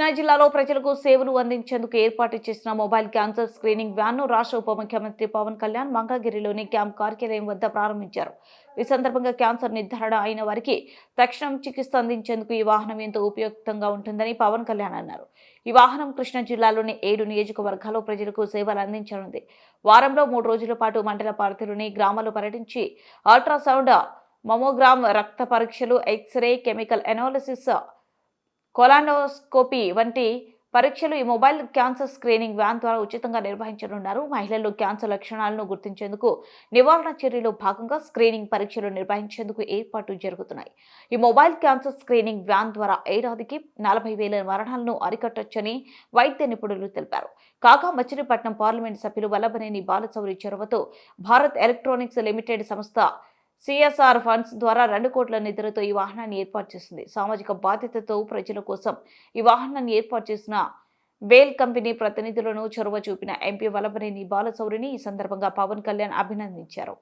కృష్ణా జిల్లాలో ప్రజలకు సేవలు అందించేందుకు ఏర్పాటు చేసిన మొబైల్ క్యాన్సర్ స్క్రీనింగ్ వ్యాన్ను రాష్ట్ర ఉప ముఖ్యమంత్రి పవన్ కళ్యాణ్ మంగళగిరిలోని క్యాంప్ కార్యాలయం వద్ద ప్రారంభించారు. ఈ సందర్భంగా క్యాన్సర్ నిర్ధారణ అయిన వారికి తక్షణం చికిత్స అందించేందుకు ఈ వాహనం ఎంతో ఉపయుక్తంగా ఉంటుందని పవన్ కళ్యాణ్ అన్నారు. ఈ వాహనం కృష్ణా జిల్లాలోని 7 నియోజకవర్గాల్లో ప్రజలకు సేవలు అందించనుంది. వారంలో 3 రోజుల పాటు మండల పరిధిలోని గ్రామాల్లో పర్యటించి అల్ట్రాసౌండ్, మమోగ్రామ్, రక్త పరీక్షలు, ఎక్స్రే, కెమికల్ ఎనాలిసిస్, కొలానోస్కోపీ వంటి పరీక్షలు ఈ మొబైల్ క్యాన్సర్ స్క్రీనింగ్ వ్యాన్ ద్వారా ఉచితంగా నిర్వహించనున్నారు. మహిళల్లో క్యాన్సర్ లక్షణాలను గుర్తించేందుకు నివారణ చర్యలో భాగంగా స్క్రీనింగ్ పరీక్షలు నిర్వహించేందుకు ఏర్పాట్లు జరుగుతున్నాయి. ఈ మొబైల్ క్యాన్సర్ స్క్రీనింగ్ వ్యాన్ ద్వారా ఏడాదికి 40,000 మరణాలను అరికట్టొచ్చని వైద్య నిపుణులు తెలిపారు. కాగా మచిలీపట్నం పార్లమెంట్ సభ్యులు వల్లభనేని బాలశౌరి చొరవతో భారత్ ఎలక్ట్రానిక్స్ లిమిటెడ్ సంస్థ CSR ఫండ్స్ ద్వారా 2 కోట్ల నిధులతో ఈ వాహనాన్ని ఏర్పాటు చేసింది. సామాజిక బాధ్యతతో ప్రజల కోసం ఈ వాహనాన్ని ఏర్పాటు చేసిన బేల్ కంపెనీ ప్రతినిధులను చొరవ చూపిన ఎంపీ వల్లభనేని బాలశౌరిని ఈ సందర్భంగా పవన్ కళ్యాణ్ అభినందించారు.